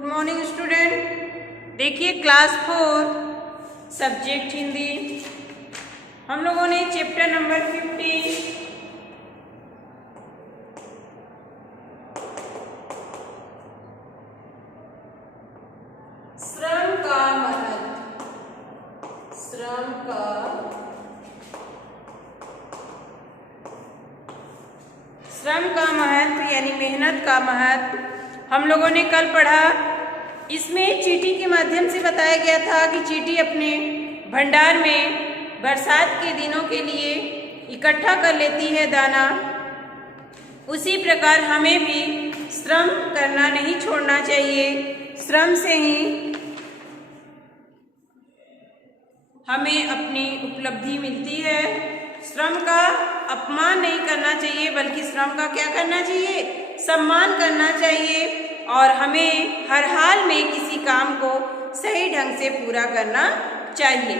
Good morning student. देखिए class 4 subject Hindi हम लोगों ने चैप्टर नंबर 15 श्रम का महत्व यानी मेहनत का महत्व हम लोगों ने कल पढ़ा। इसमें चींटी के माध्यम से बताया गया था कि चींटी अपने भंडार में बरसात के दिनों के लिए इकट्ठा कर लेती है दाना। उसी प्रकार हमें भी श्रम करना नहीं छोड़ना चाहिए। श्रम से ही हमें अपनी उपलब्धि मिलती है। श्रम का अपमान नहीं करना चाहिए बल्कि श्रम का क्या करना चाहिए, सम्मान करना चाहिए। और हमें हर हाल में किसी काम को सही ढंग से पूरा करना चाहिए।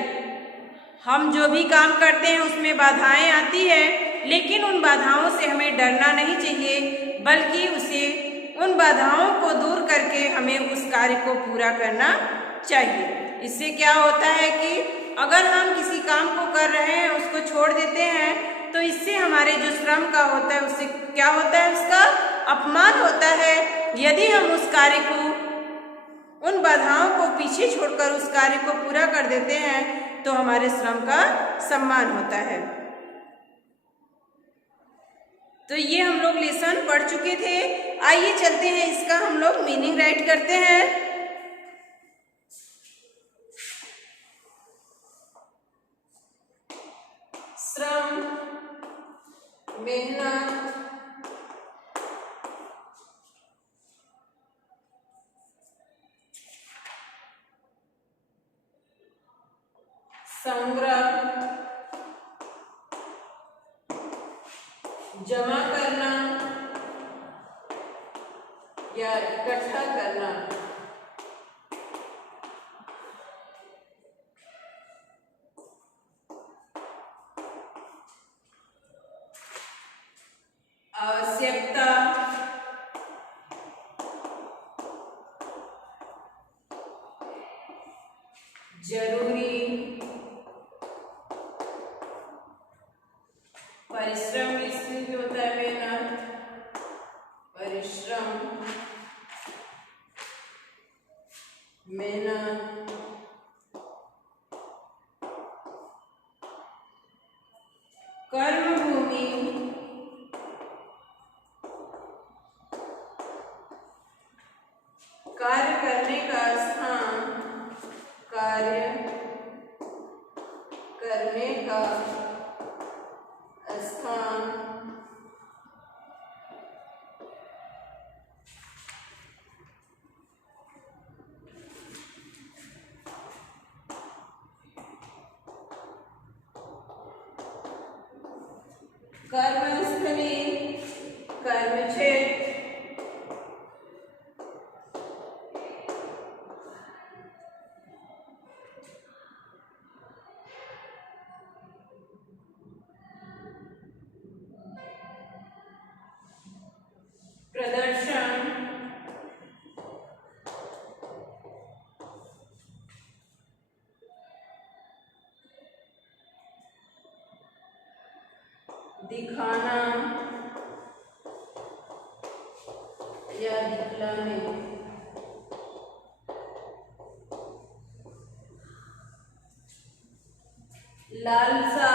हम जो भी काम करते हैं उसमें बाधाएं आती है, लेकिन उन बाधाओं से हमें डरना नहीं चाहिए बल्कि उन बाधाओं को दूर करके हमें उस कार्य को पूरा करना चाहिए। इससे क्या होता है कि अगर हम किसी काम को कर रहे हैं उसको छोड़ देते हैं तो इससे हमारे जो श्रम का होता है उससे क्या होता है, उसका अपमान होता है। यदि हम उस कार्य को, उन बाधाओं को पीछे छोड़कर उस कार्य को पूरा कर देते हैं तो हमारे श्रम का सम्मान होता है। तो ये हम लोग लेसन पढ़ चुके थे। आइए चलते हैं, इसका हम लोग मीनिंग राइट करते हैं। श्रम, मेहनत, संग्रह, जमा करना या इकट्ठा करना। आवश्यकता, जरूरी, परिश्रम इसमें भी होता है मेहनत, परिश्रम, मेहनत, कर्म भूमि, कार्य करने का स्थान, कार्य करने का स्थान, कर्मस्थली, कर्मक्षेत्र, प्रदर्शन, दिखाना या दिखलाने, लालसा,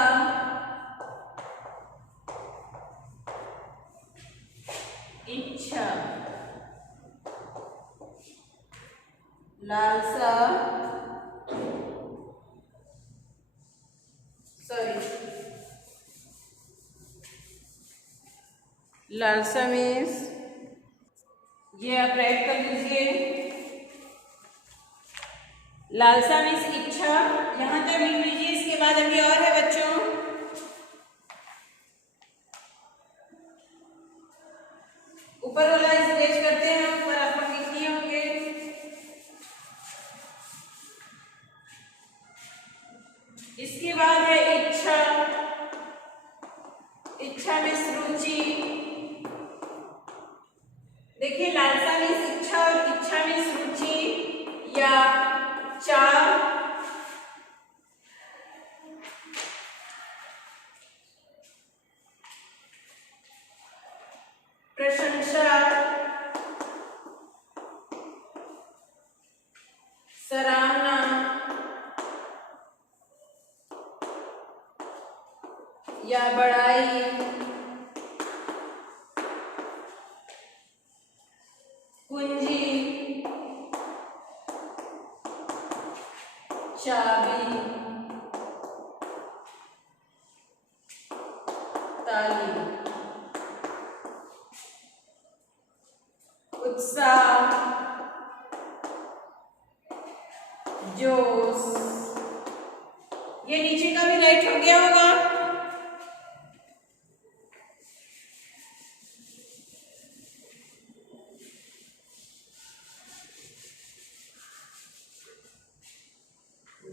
इच्छा, लालसा, लालसा मीन्स, ये आप राइट कर लीजिए। लालसा मीन्स इच्छा, यहाँ तक लिख लीजिए। इसके बाद अभी और है बच्चों, ऊपर वाला स्केच करते हैं, ऊपर आप लोग लिख लिए होंगे। इसके बाद है इच्छा, इच्छा में रुचि। देखिए लालसा में इच्छा और इच्छा में रुचि या बढ़ाई, कुंजी, चाबी, ताली, उत्साह, जोश। ये नीचे का भी राइट हो गया होगा।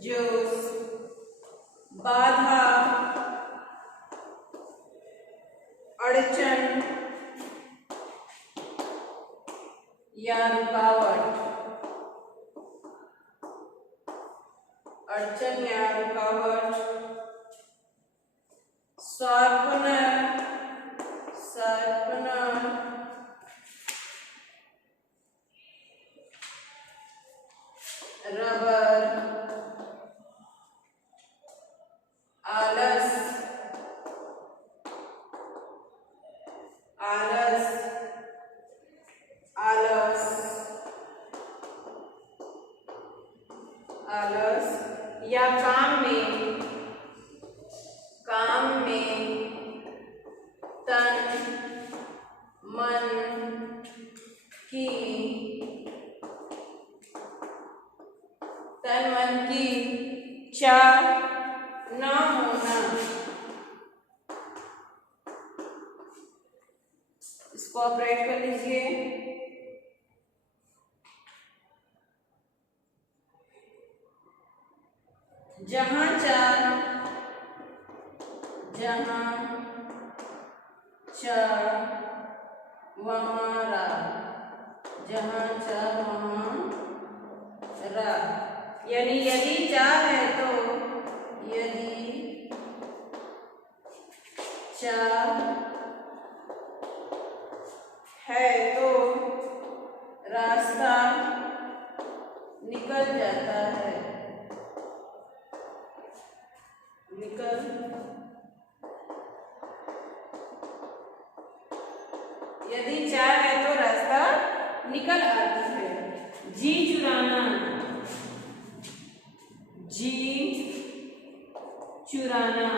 जोश, बाधा, अड़चन या रुकावट, अड़चन या रुकावट, शार्पनर, शार्पनर, रबर, आलस, आलस, आलस, आलस या काम में, काम में तन मन की, तन मन की चाह न होना। इसको आप राइट कर लीजिए। जहां चाह, जहां चाह वहां राह, जहां चाह वहां राह। यानी यदि चाह है तो, यदि चाह है तो रास्ता निकल जाता है, निकल, यदि चाह है तो रास्ता निकल आता है। जी चुराना, जी चुराना,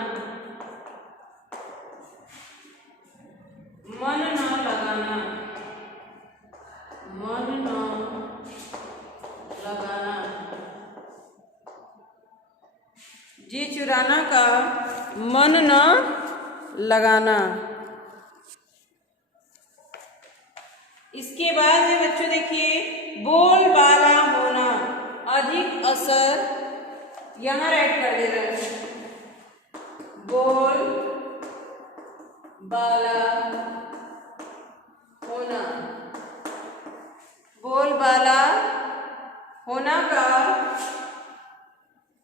मन न लगाना, मन न लगाना। जी चुराना का मन न लगाना। इसके बाद है बच्चों देखिए, बोलबाला होना, अधिक असर, यहां राइट कर दे रहे हैं। बोल बाला होना, बोलबाला होना का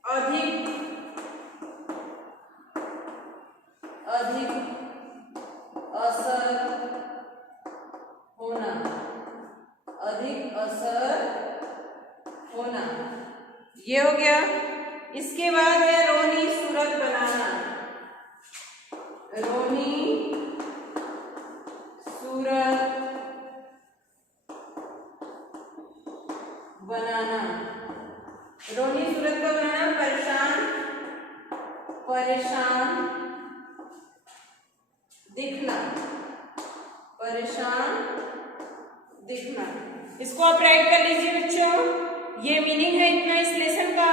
अधिक, अधिक असर होना, अधिक असर होना, ये हो गया। इसके बाद है रोनी सूरत बनाना, रोनी सूरत बनाना। रोनी सूरत का बनाना, परेशान, परेशान दिखना, परेशान दिखना। इसको आप राइट कर लीजिए बच्चों। ये मीनिंग है इतना इस लेसन का।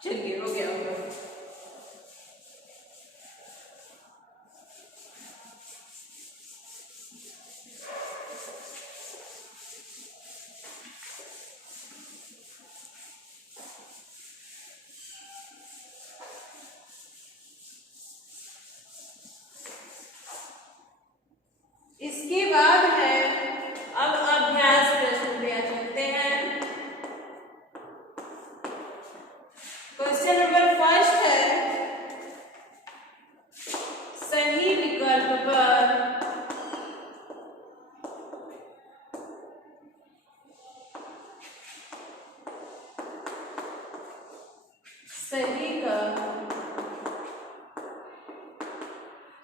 चलिए हो गया होगा। इसके बाद है अब अभ्यास प्रश्न पे आ चलते हैं। क्वेश्चन सही का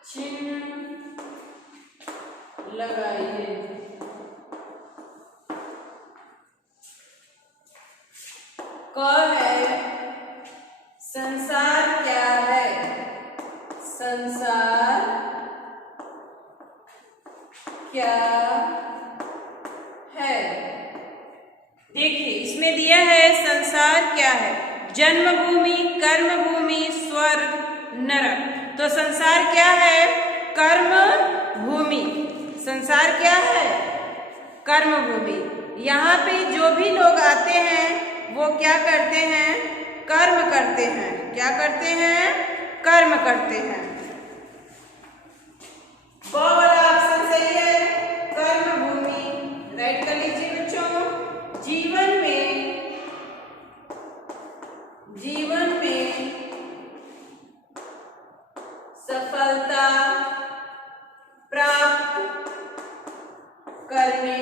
चिन्ह लगाइए। क है संसार क्या है? संसार क्या है? देखिए इसमें दिया है संसार क्या है, जन्मभूमि, कर्मभूमि, स्वर्ग, नरक। तो संसार क्या है? कर्म भूमि। संसार क्या है? कर्म भूमि। यहाँ पे जो भी लोग आते हैं वो क्या करते हैं? कर्म करते हैं। क्या करते हैं? कर्म करते हैं। ब वाला ऑप्शन सही है, कर्म भूमि। राइट कर लीजिए बच्चों। जीवन में सफलता प्राप्त करने,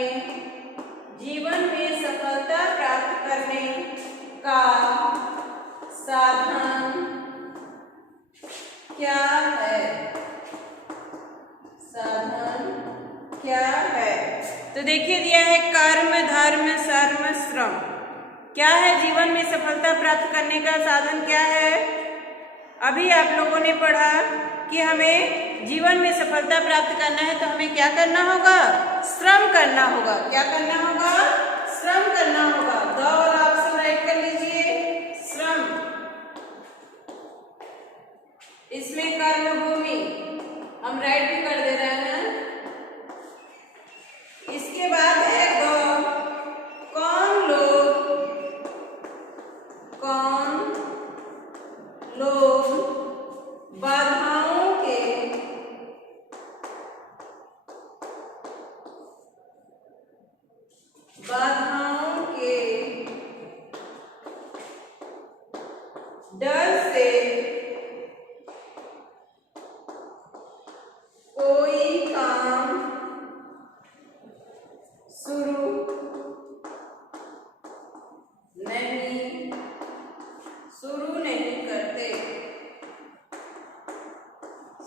जीवन में सफलता प्राप्त करने का साधन क्या है? साधन क्या है? तो देखिए दिया है कर्म, धर्म, सर्व, श्रम। क्या है जीवन में सफलता प्राप्त करने का साधन क्या है? अभी आप लोगों ने पढ़ा कि हमें जीवन में सफलता प्राप्त करना है तो हमें क्या करना होगा? श्रम करना होगा। क्या करना होगा? श्रम करना होगा। द वाला ऑप्शन राइट कर लीजिए, श्रम। इसमें कर्म भूमि हम राइट भी कर दे रहे हैं। इसके बाद है ग, कौन लोग बाधाओं के डर से कोई काम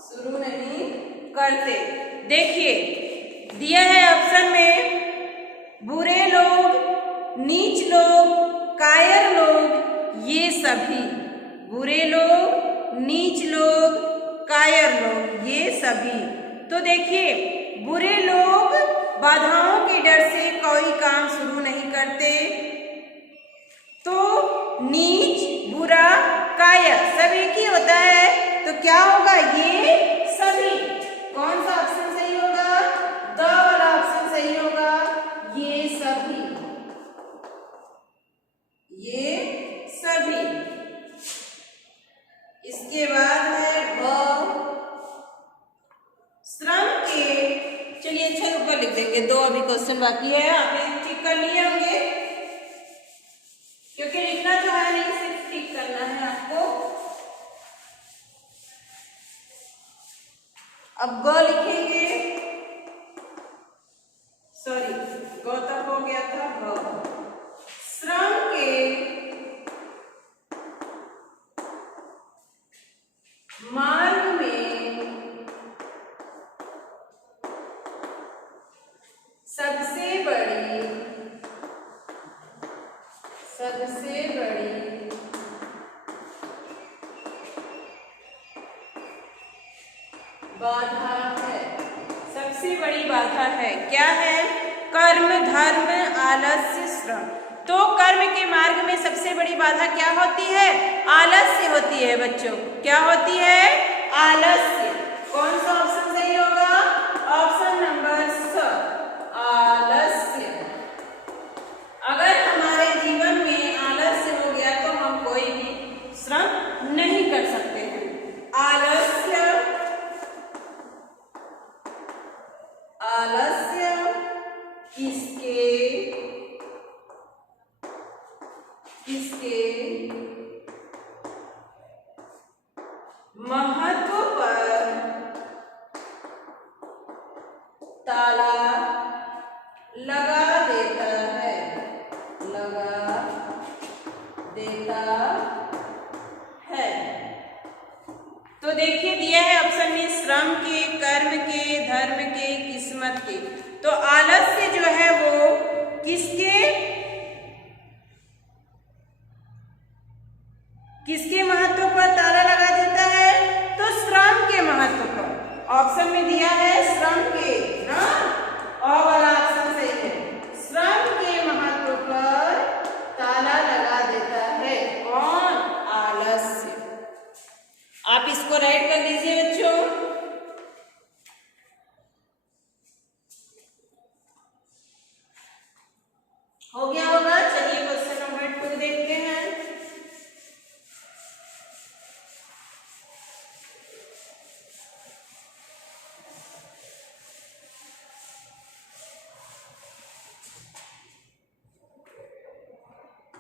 शुरू नहीं करते। देखिए दिया है ऑप्शन में बुरे लोग, नीच लोग, कायर लोग, ये सभी। बुरे लोग, नीच लोग, कायर लोग, ये सभी। तो देखिए बुरे लोग बाधाओं के डर से कोई काम शुरू नहीं करते, तो नीच, बुरा, कायर सब एक ही होता है। तो क्या होगा? ये सभी। कौन सा ऑप्शन सही होगा? द वाला ऑप्शन सही होगा, ये सभी। ये सभी। इसके बाद है भ, श्रम के। चलिए अच्छा ऊपर लिख देंगे, दो अभी क्वेश्चन बाकी है, आपने ठीक कर लिए होंगे क्योंकि लिखना तो है नहीं, सिर्फ टिक करना है आपको। अब ग लिखेंगे, सॉरी ग तक हो गया था। ग, श्रम के मार्ग में सबसे बड़ी बाधा है। सबसे बड़ी बाधा है क्या है? कर्म, धर्म, आलस्य, श्रम। तो कर्म के मार्ग में सबसे बड़ी बाधा क्या होती है? आलस्य होती है बच्चों। क्या होती है? आलस्य। कौन सा ऑप्शन सही होगा? ऑप्शन नंबर स, आलस्य। अगर हमारे जीवन में आलस्य हो गया तो हम कोई भी श्रम नहीं कर सकते हैं। आलस्य किसके महत्व पर ताला लगा देता तो देखिए दिया है ऑप्शन में श्रम के, कर्म के, धर्म के, किस्मत के। तो आलस्य जो है वो किसके महत्व पर ताला लगा देता है? तो श्रम के महत्व पर। ऑप्शन में दिया है श्रम के ना, और वाला ऑप्शन सही है। श्रम के महत्व पर ताला लगा देता है कौन? आलस्य। आप इसको राइट कर लीजिए बच्चों। हो गया होगा। चलिए क्वेश्चन नंबर 2 देखते हैं।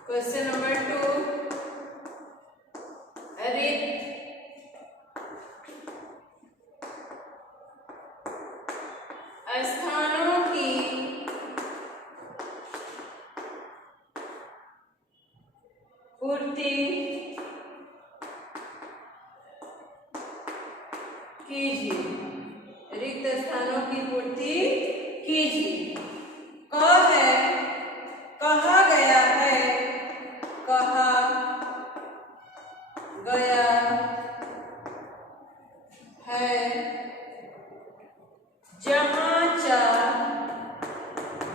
क्वेश्चन नंबर 2, रिक्त स्थानों की पूर्ति कीजिए। रिक्त स्थानों की पूर्ति कीजिए। कहा गया है, कहा गया है,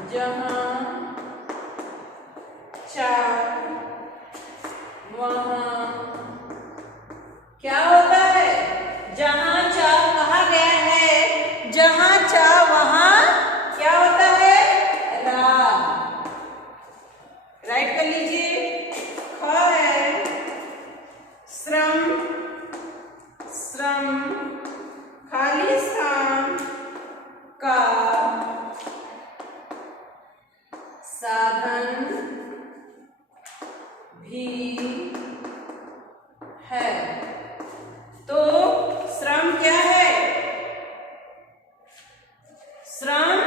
जहाँ चाह वहाँ क्या होता है? जहाँ चाह कहा गया है, जहाँ चाह वहाँ क्या होता है? राह। राइट कर लीजिए। ख है श्रम खाली स्थान का साधन भी है। तो श्रम क्या है? श्रम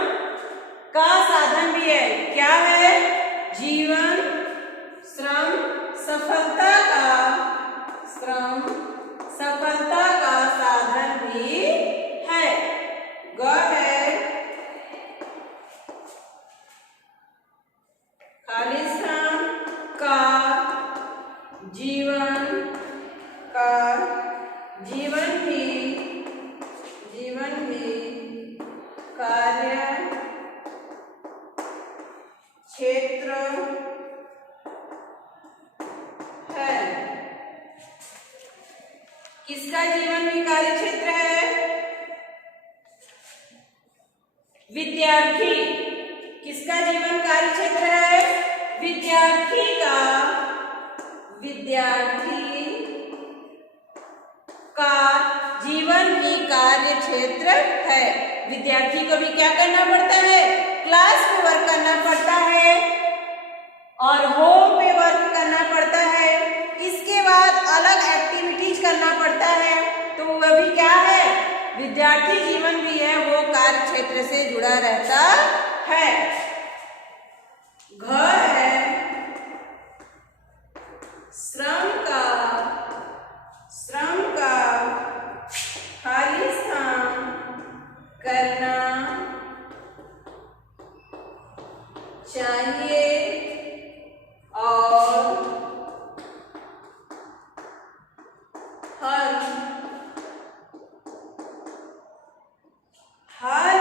का साधन भी है। क्या है? जीवन। श्रम सफलता का साधन भी है। ग है खाली स्थान का जीवन भी कार्य क्षेत्र है। किसका जीवन भी कार्य क्षेत्र है? विद्यार्थी। किसका जीवन कार्य क्षेत्र है? विद्यार्थी का जीवन भी कार्य क्षेत्र है। विद्यार्थी को भी क्या करना पड़ता है? क्लास में वर्क करना पड़ता है और होम पे वर्क करना पड़ता है। इसके बाद अलग एक्टिविटीज करना पड़ता है। तो वह भी क्या है? विद्यार्थी जीवन भी है, वो कार्य क्षेत्र से जुड़ा रहता है। घ है श्रम का खाली स्थान करना चाहिए और हाल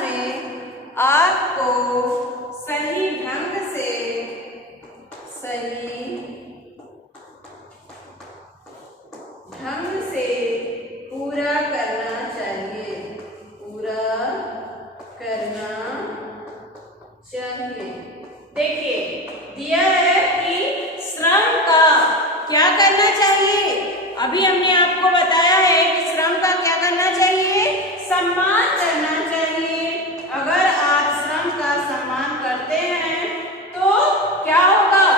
में आपको सही ढंग से पूरा करना चाहिए। देखिए दिया है कि श्रम का क्या करना चाहिए। अभी हमने आपको बताया है कि श्रम का क्या करना चाहिए? सम्मान करना चाहिए। अगर आप श्रम का सम्मान करते हैं तो क्या होगा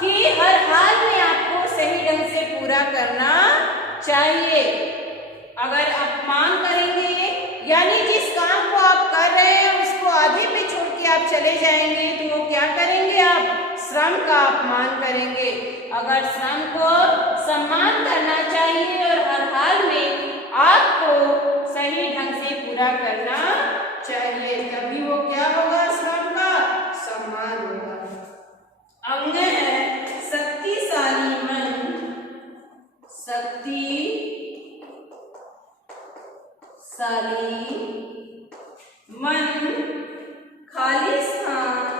कि हर हाल में आपको सही ढंग से पूरा करना चाहिए। अगर अपमान करेंगे यानी जिस काम को आप कर रहे हैं उसको आधे पे छोड़ के आप चले जाएंगे तो वो क्या करेंगे? आप श्रम का अपमान करेंगे। अगर श्रम को सम्मान करना चाहिए और हर हाल में आपको सही ढंग से पूरा करना चाहिए, तभी वो क्या होगा, श्रम का सम्मान होगा। अंग है शक्तिशाली मन, शक्तिशाली मन खाली स्थान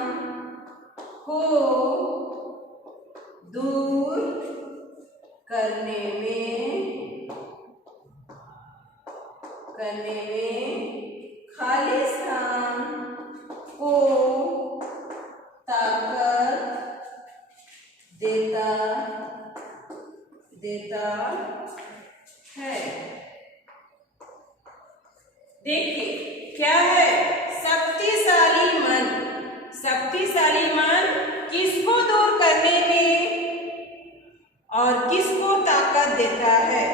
को दूर करने में खाली स्थान को ताकत देता है। देखिए क्या है, शक्तिशाली मन। शक्तिशाली मन किसको दूर करने में और किसको ताकत देता है?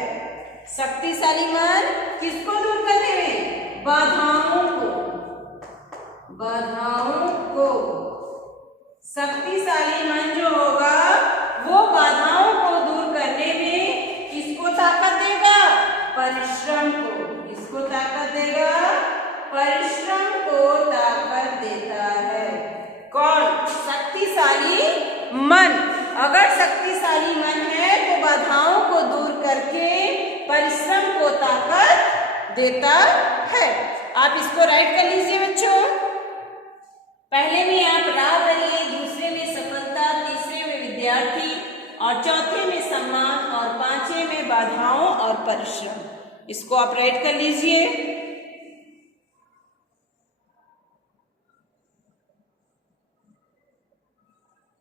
शक्तिशाली मन किसको दूर करने में? बाधाओं को। शक्तिशाली मन जो होगा वो बाधाओं को दूर करने में किसको ताकत देगा? परिश्रम को। किसको ताकत देगा? परिश्रम को ताकत देता है। कौन? शक्तिशाली मन। अगर शक्तिशाली मन है तो बाधाओं को दूर करके परिश्रम को ताकत देता है। आप इसको राइट कर लीजिए बच्चों। पहले में आप राह भरिए, दूसरे में सफलता, तीसरे में विद्यार्थी और चौथे में सम्मान और पांचवें में बाधाओं और परिश्रम। इसको आप राइट कर लीजिए।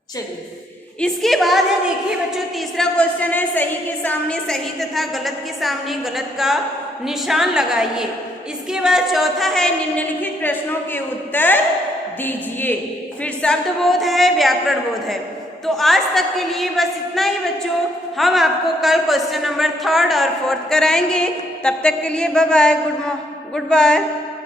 चलिए इसके बाद है, देखिए बच्चों तीसरा क्वेश्चन है, सही के सामने सही तथा गलत के सामने गलत का निशान लगाइए। इसके बाद चौथा है, निम्नलिखित प्रश्नों के उत्तर दीजिए। फिर शब्द बोध है, व्याकरण बोध है। तो आज तक के लिए बस इतना ही बच्चों। हम आपको कल क्वेश्चन नंबर 3 और 4 कराएंगे। तब तक के लिए बाय बाय, गुड बाय।